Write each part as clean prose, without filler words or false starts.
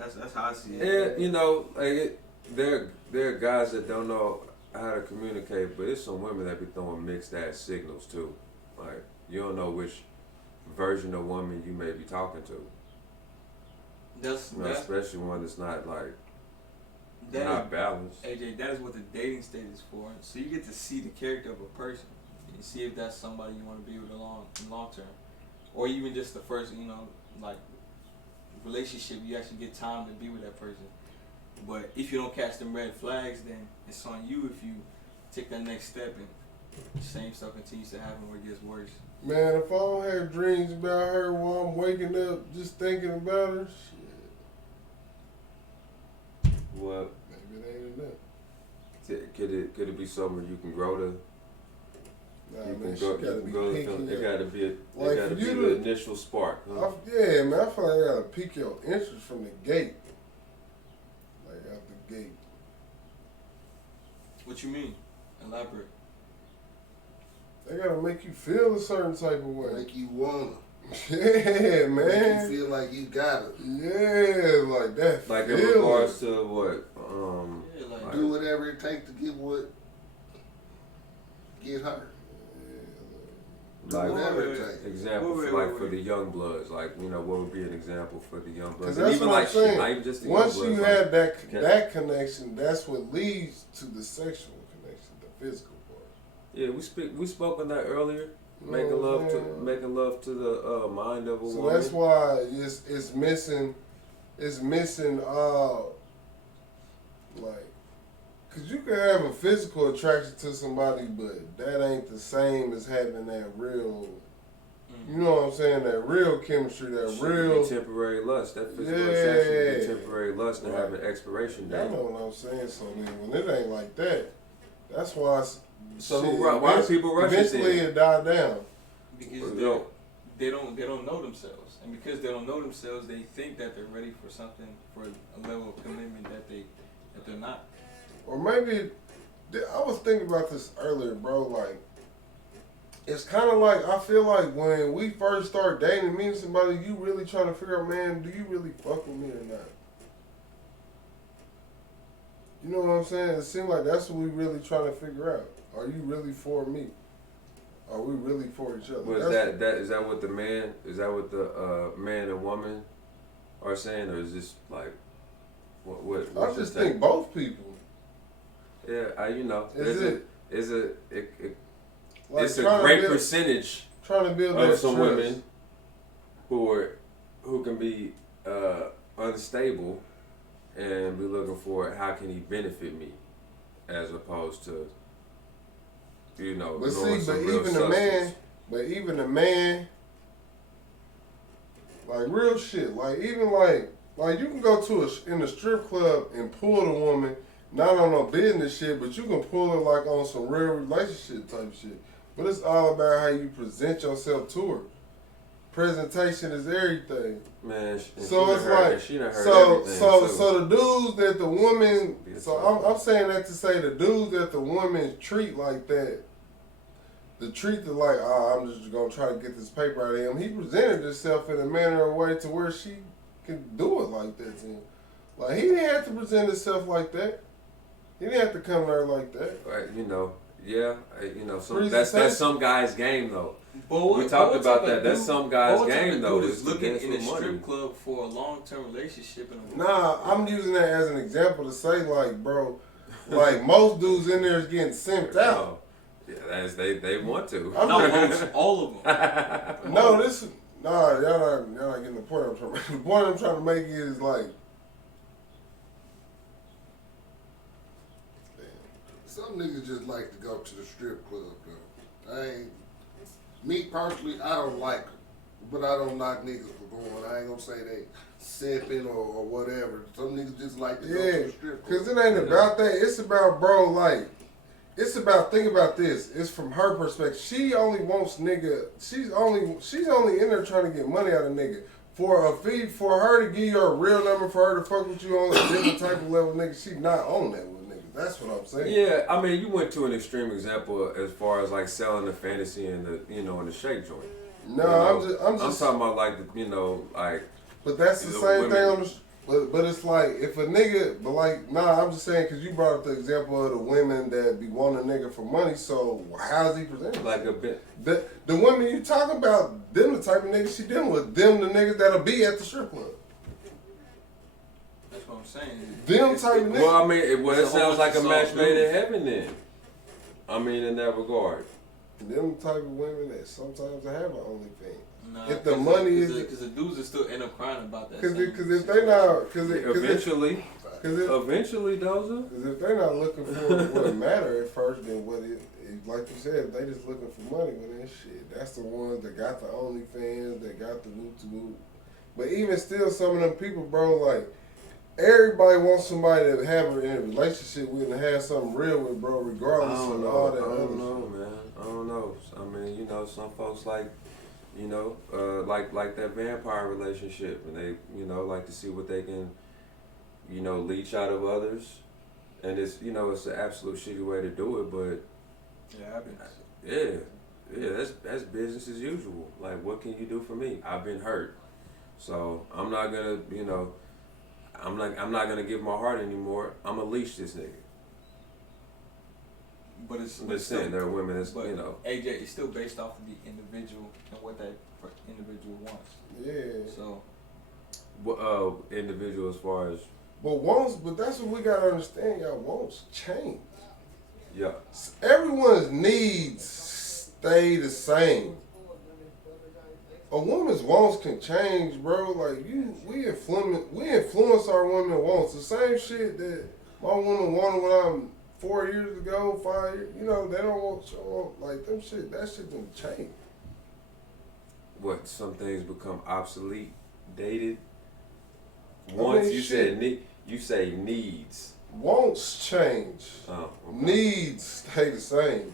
That's how I see it. And there are guys that don't know how to communicate, but it's some women that be throwing mixed ass signals too. Like you don't know which version of woman you may be talking to. That's Especially one that's not like that not is, balanced. AJ. That is what the dating stage is for. So you get to see the character of a person. You see if that's somebody you want to be with long term, or even just the first like relationship. You actually get time to be with that person. But if you don't catch them red flags, then it's on you if you take that next step and the same stuff continues to happen where it gets worse. Man, if I don't have dreams about her while I'm waking up just thinking about her, shit, What maybe it ain't enough. could it be something you can grow to? Nah, You man, can she go. gotta You be can go. picking It up. got to be. It Like, got to for be you the to- initial spark. Huh? Yeah, man, I feel like I gotta pique your interest from the gate. Like out the gate. What you mean? Elaborate. They gotta make you feel a certain type of way. Make you wanna. Yeah, Make man. you feel like you got it. Yeah, like that. Like in feeling. regards to what? Yeah, like Do whatever it takes to get her. Like Whatever it takes. example Wait, for, like wait, for wait. the young bloods, like what would be an example for the young bloods? Because And that's even what like I'm saying. shit, not even just the Once young you bloods. have like, that connection, that's what leads to the sexual connection, the physical part. yeah, we spoke on that earlier. You know what I'm saying? Making love to the mind of a So woman. that's why it's missing. It's missing. Like, cause you can have a physical attraction to somebody, but that ain't the same as having that real. You know what I'm saying? That real chemistry, that Shit real. be temporary lust. That physical Yeah. attraction be temporary lust and Right. have an expiration I date. know what I'm saying. So then, when it ain't like that, that's why. So shit, why do people rush it eventually then? it die down. because Yo. they don't know themselves, and because they don't know themselves, they think that they're ready for something, for a level of commitment that they're not. Or maybe I was thinking about this earlier, bro. Like, it's kind of like I feel like when we first start dating, meeting somebody, you really trying to figure out, man, do you really fuck with me or not? You know what I'm saying? It seems like that's what we really trying to figure out. Are you really for me? Are we really for each other? Was is that what the man man and woman are saying, or is this like what? I what's just your take? think both people. Yeah, Is it like it's a trying to great build- percentage trying to build of that some trust. women who can be unstable and be looking for how can he benefit me, as opposed to But knowing see, some real substance. even the man, like real shit, like even like you can go to in a strip club and pull the woman, not on no business shit, but you can pull her like on some real relationship type shit. But it's all about how you present yourself to her. Presentation is everything. Man, So it's like she done heard so everything, so too. so the dudes that the woman Be so a I'm saying that to say the dudes that the women treat like that, the treat the like, I'm just gonna try to get this paper out of him. He presented himself in a manner or way to where she could do it like that to him. Like he didn't have to present himself like that. He didn't have to come there like that. Right, some, Presentation. that's some guy's game though. But We talked about that. That's some guy's game, though, Is is to looking dance in a for money. strip club for a long-term relationship and a Nah, I'm using that as an example to say like, bro, like most dudes in there is getting simped out. Yeah, they want to. I'm not just- most, all of them. No, y'all not getting the point I'm trying to make. The point I'm trying to make is like, Some niggas just like to go to the strip club though. Me personally, I don't like them, but I don't knock niggas for going. I ain't gonna say they sipping or whatever. Some niggas just like to go to yeah, the strip club. because it ain't about that. It's about, bro, like, it's about, think about this. It's from her perspective. She only wants nigga, she's only in there trying to get money out of nigga. For a fee, for her to give you a real number, for her to fuck with you on a different type of level, nigga, she not on that with niggas. That's what I'm saying. Yeah, I mean, you went to an extreme example as far as like selling the fantasy and the in the shake joint. No, I'm just I'm talking about like like. But that's the the same women- thing on the. But it's like if a nigga, but like nah, I'm just saying because you brought up the example of the women that be wanting a nigga for money. So how's he presenting? Like a bit. The women you talking about, them the type of niggas she dealing with. Them the niggas that'll be at the strip club. That's what I'm saying. Them type of niggas. Well, I mean, it It's a whole sounds like a bunch of match soft made in dudes. heaven then. I mean, in that regard. Them type of women that sometimes have an OnlyFans. Nah, If the money is, because the dudes will still end up crying about that. because same if they not, Eventually, because Doza. if they're not looking for what matter at first, then what like you said, if they just looking for money with that shit. That's the ones that got the OnlyFans, that got the whoop. But even still, some of them people, bro, like everybody wants somebody to have in a relationship with and have something real with, bro, regardless of all that I other don't shit. know, man. I don't know. I mean, you know, some folks like, you know, like that vampire relationship, and they, you know, like to see what they can, you know, leech out of others, and it's, you know, it's an absolute shitty way to do it, but Yeah, happens. yeah, that's business as usual. Like, what can you do for me? I've been hurt, so I'm not gonna, you know, I'm not gonna give my heart anymore. I'm gonna leash this nigga. But it's I'm just saying, there are women that's, but you know. AJ, it's still based off of the individual and what that individual wants. Yeah. So Individual as far as, But that's what we gotta understand. Y'all wants change. yeah. Everyone's needs stay the same. A woman's wants can change, bro. Like we influence our women wants. The same shit that my woman wanted when I'm 4 years ago, 5 years. You know, they don't want like them shit. That shit didn't change. What, some things become obsolete, dated. I Once mean, you shit. said you say needs. Wants change. Oh, okay. Needs stay the same.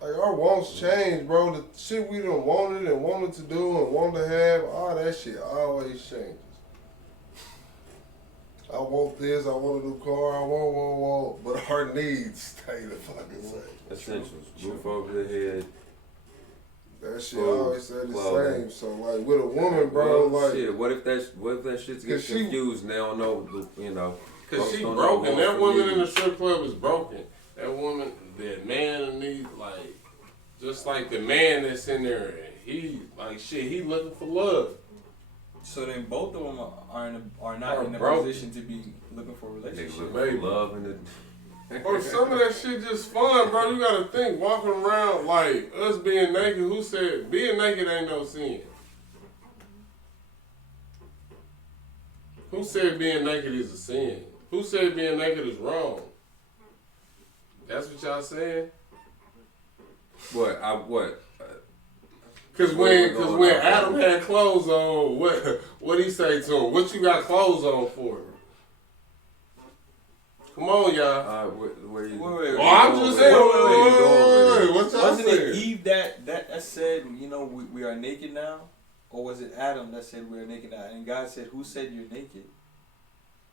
Like our wants change, bro. The shit we done wanted to do and wanted to have, all that shit always changes. I want this, I want a new car, I want, but our needs stay the fucking same. Essentials. Roof over the head. That shit Clothes, always stay the clothing. same. So like with a woman, bro, Well, like shit. What if that shit gets she- confused and they don't know, you know? Cause folks she don't know broken. wants That from woman in the needs. strip club is broken. That woman, that man needs like, just like the man that's in there. He like shit. He looking for love. So then both of them are not Are in a broken. position to be looking for a Niggas relationship. looking Baby. for love in the. Or some of that shit just fun, bro. You gotta think, walking around like us being naked. Who said being naked ain't no sin? Who said being naked is a sin? Who said being naked is wrong? That's what y'all saying? What? Cause Where when, we cause going when off Adam of? had clothes on, what he say to him? What you got clothes on for? Come on, y'all. Where you? Wait. Oh, I'm just saying. Wait, What y'all Wasn't it saying? Eve that said, you know, we are naked now? Or was it Adam that said we are naked now? And God said, who said you're naked?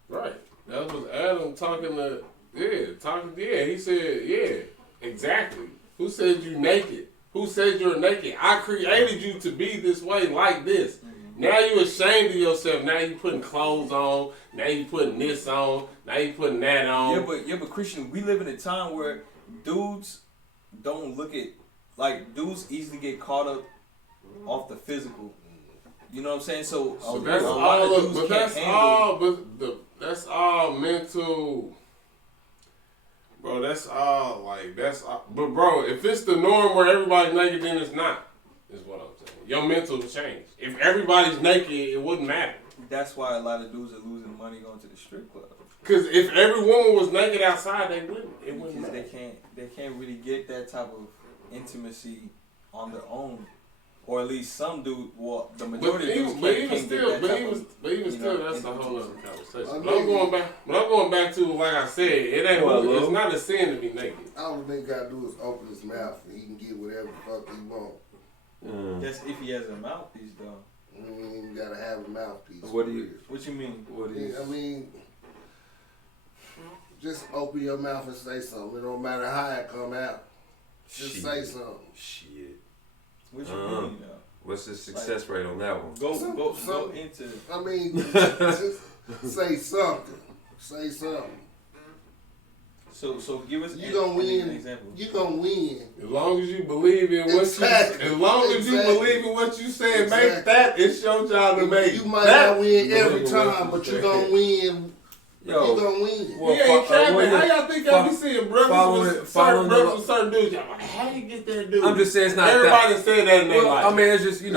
Right. That was Adam talking to. Yeah. He said, yeah, exactly. Who said you naked? Who said you're naked? I created you to be this way, like this. Now you ashamed of yourself. Now you putting clothes on. Now you putting this on. Now you putting that on. Yeah, but Christian, we live in a time where dudes don't look at, like, dudes easily get caught up off the physical. You know what I'm saying? So That's a lot all. of dudes But can't that's handle. all. That's all mental. Bro, that's all. Like that's. All, but bro, if it's the norm where everybody's naked, then it's not. Is what I'm saying. Your mental change. If everybody's naked, it wouldn't matter. That's why a lot of dudes are losing money going to the strip club. Because if every woman was naked outside, they wouldn't. It wouldn't Because matter. they can't really get that type of intimacy on their own, or at least some dude. Well, the majority of dudes can't get that type of. But even you still, know, that's a whole other intimacy. conversation. But I'm going back to, like I said, it ain't. It's not a sin to be naked. All the nigga gotta do is open his mouth and he can get whatever the fuck he want. That's if he has a mouthpiece, though. You ain't even gotta have a mouthpiece. What do you? What you mean? What is? I mean, just open your mouth and say something. It don't matter how it come out. Just say something. Shit. What you mean, though? What's the success rate on that one? Go into. I mean, just say something. Say something. So give us You gonna an win. example. You gonna win. As long as you believe in what Exactly. you, as long as you Exactly. believe in what you say, and make Exactly. that. It's your job to make. You might that. not win every Believe in what time, you but you say. gonna win. Yo, You gonna win. well, He ain't capping. well, How y'all think y'all be seeing brothers with certain brothers with certain dudes? Y'all like, how you get that dude? I'm just saying it's not Everybody said that in their Well, life. I mean, it's just it's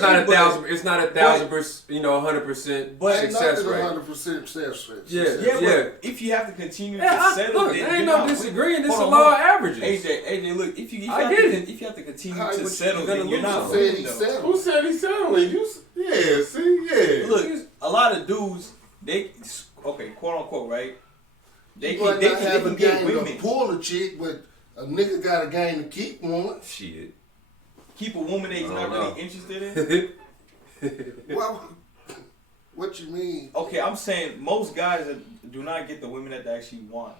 not 1,000. It's not 1,000%. 100% But Ain't success nothing rate. 100% success rate. Yeah. But if you have to continue Yeah, to settle, look, then there you're ain't no not disagreeing. This is a Hold law on. of averages. AJ, look, if you I have get to, it. if you have to continue How to would settle, you then gonna you're lose not something? Said winning he though. settled. Who said he's settling? Yeah, see, yeah. Look, a lot of dudes, they quote unquote, right? They You can might they not can, have they a can get game women. to pull a chick, but a nigga got a game to keep one. Shit. Keep a woman that he's I not don't know. really interested in. Well, what you mean? Okay, I'm saying most guys do not get the women that they actually want.